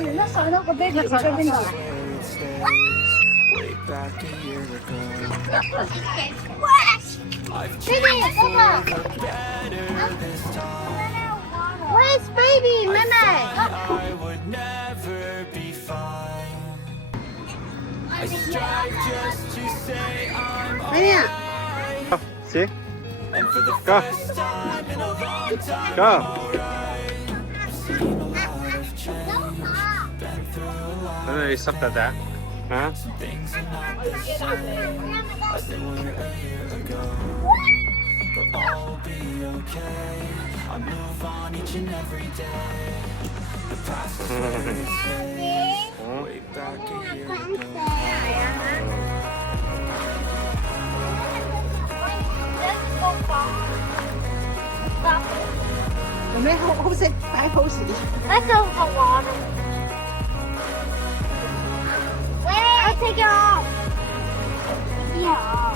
你那手都不被你手这边走了。Baby, Papa. Where's baby, 妹妹？妹妹。See? Go. Go. Ano yung stop na ta? Ha?有咩好食擺 pose？ Let's go for water. Wait, I'll take it off. Yeah.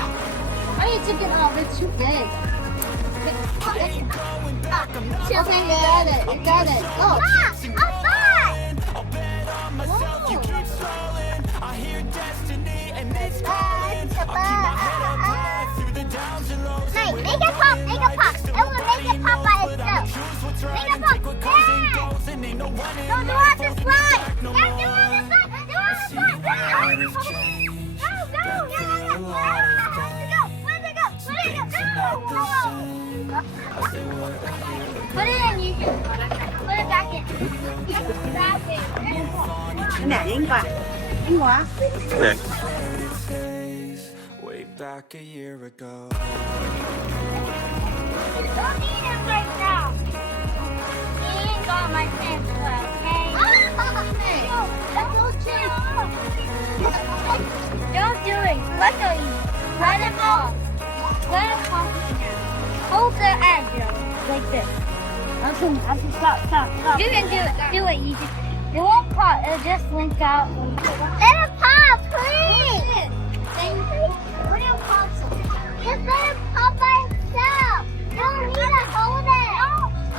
Why you took it off? It's too big. Okay, you got it. You got it. Go. Make it pop, make it pop. I will make it pop by itself. Make it pop. Yeah. No, do on the slide. Yeah, do on the slide. Do on the slide. Go, go. Yeah. Where's it go? Put it in. You can put it back in. Back in. Nè, Yên qua. Yên qua. Nè. Back a year ago. Don't need him right now. He ain't got my pants well, okay? Don't do it. Let go eat. Let him off. Let him off. Hold the edge like this. Stop. You can do it. Do it. It won't pop. It'll just link out. Let it pop, please. Just let it pop by itself. You don't need to hold it. No,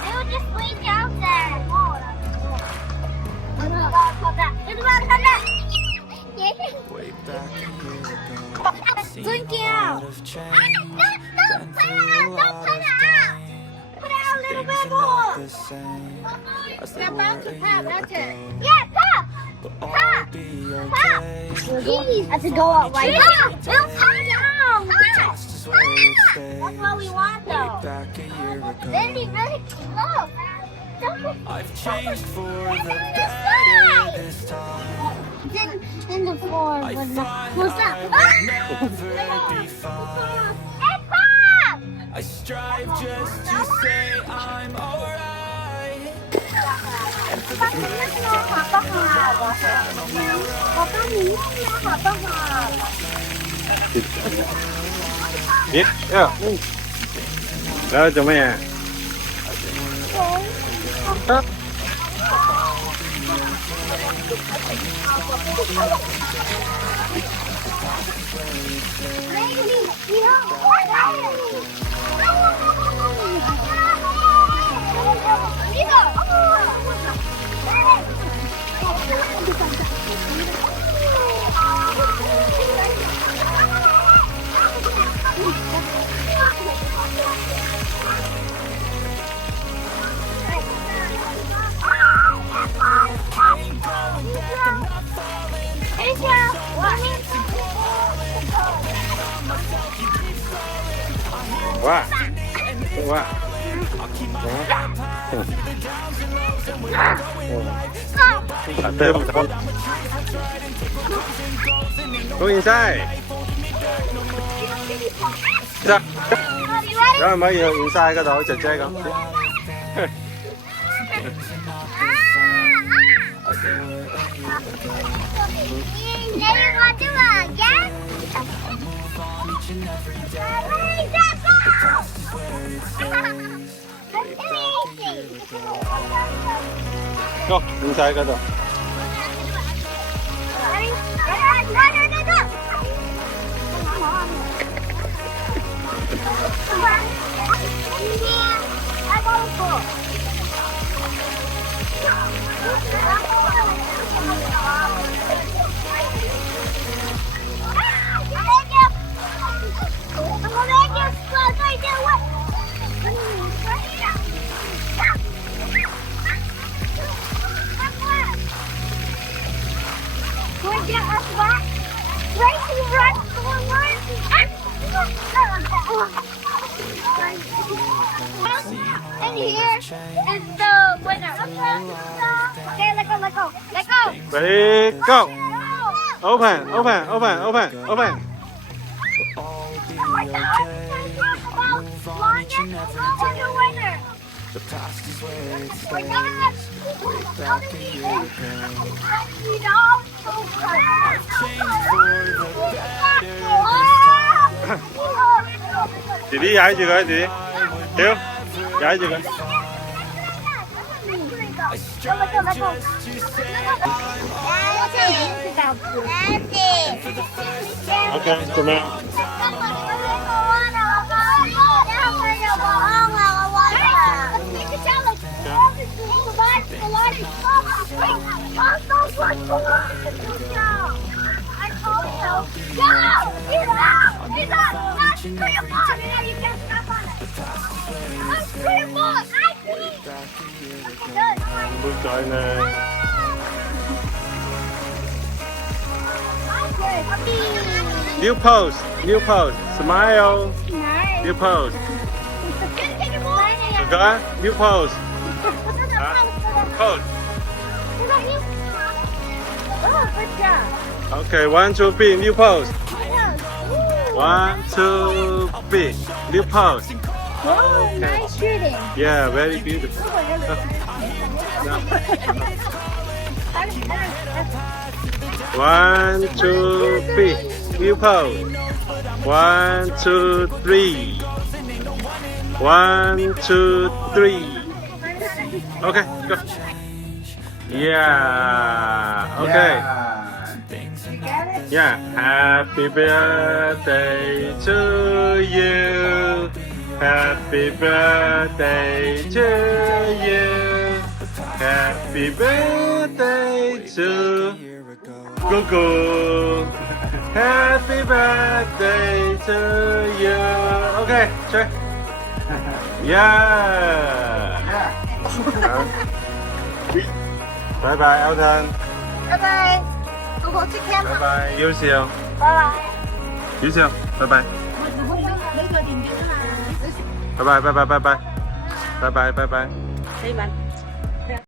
it will just leak out there. Hold that. It's about to Way back a year ago. Blinking out. Don't put it out. Don't put it out. Put it out a little bit more. Step out to pop. That's it. Yeah, pop. Pop. Pop. Jeez. That's to go up like that. It'll pop down. Pop. That's what we want though. Then be really close. I've changed for the better this time. Then the floor was not. What's that? Never be fine. Hey, Pop! I strive just to say I'm alright. Biết. Đó cho mấy à. Đó. Quá. Quá. Go inside. Ra. Rồi mới vô inside cái độ chật chê con. Go inside cái độ. And here is the winner. Okay, let go, let go, let go. Ready, go. Open, open, open, open, open. Move on each and every day. The past is where it stays. Back a year ago. Change for the better this time. Dì đi giải gì rồi dì? Hiếu, giải gì rồi? A stranger to say Okay, come out. Bước trời nè. New pose, new pose. Smile. New pose. Được new pose. Pose. Okay, 1, 2, 3, new pose. 1, 2, 3, new pose. Oh, nice shooting. Yeah, very beautiful. 1, 2, 3, new pose. 1, 2, 3. 1, 2, 3. Okay, go. Yeah. Okay. Yeah. Happy birthday to you. Happy birthday to you. Happy birthday to Google. Happy birthday to you. Okay, chơi. Yeah. Bye bye, Elton. Bye bye. Google chiếc kem. Bye bye, yêu siêu. Bye bye. Yêu siêu. Bye bye. Bye bye, bye bye, bye bye. Bye bye, bye bye. Đi bạn.